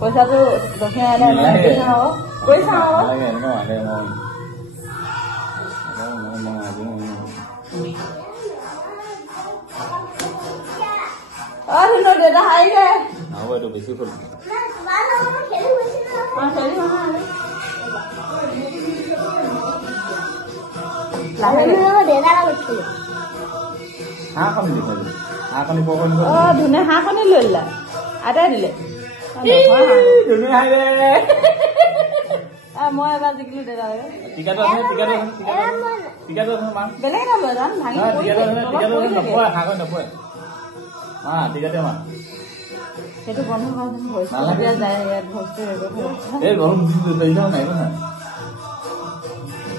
পইচাটো দক্ষিণা পইচা দেউতা হাৰিলে এইটো বেছি ফুল ধুনে হাঁহখনি লৈ দিলা আদায় দিলে মই এবাৰ জিকিলো দাদা বেলেগ সেইটো বন্ধ যায় ইয়াত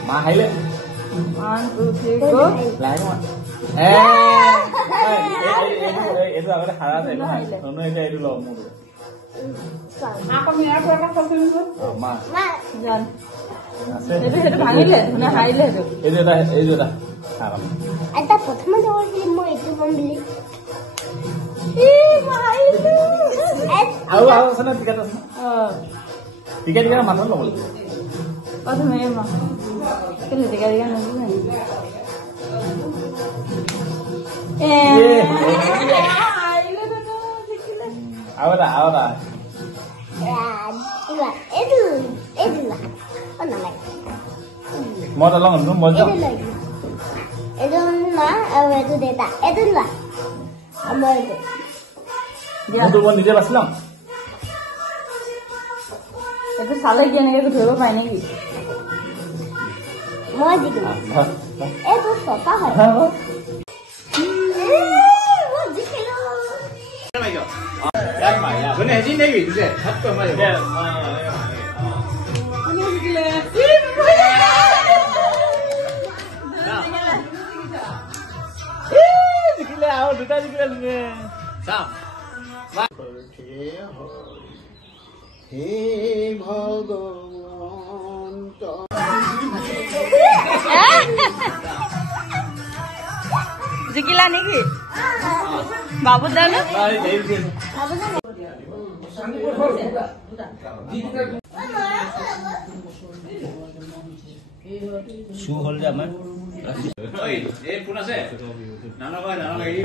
মা হাৰিলে 1 2 3 go এইটো আগতে হাৰা যায় নহয় এইটো লম মোৰ আকৌ মেয়াৰ পৰা ফসল মা জান সেইটো ভাঙিলে মানে হাৰিলে এটা প্ৰথমে দৌৰিলে মই এইটো বম বুলি আৰু আছে না টিকেট আছে টিকেট মানুহ ল'ব প্ৰথমে কেলে টিকেট নল'ব ahora mau tolong lu mau itu mah itu data itu lah ambil itu dia tuh mau dia pasang itu salah dia nih itu dulu main lagi mau gitu itu sofa है Bữa này chính đây bị thế thấp cơ mà. Sao? Zikila niki. Babu dana? Su hol jaman. Oi, phone ase. Nana ba nana lagi.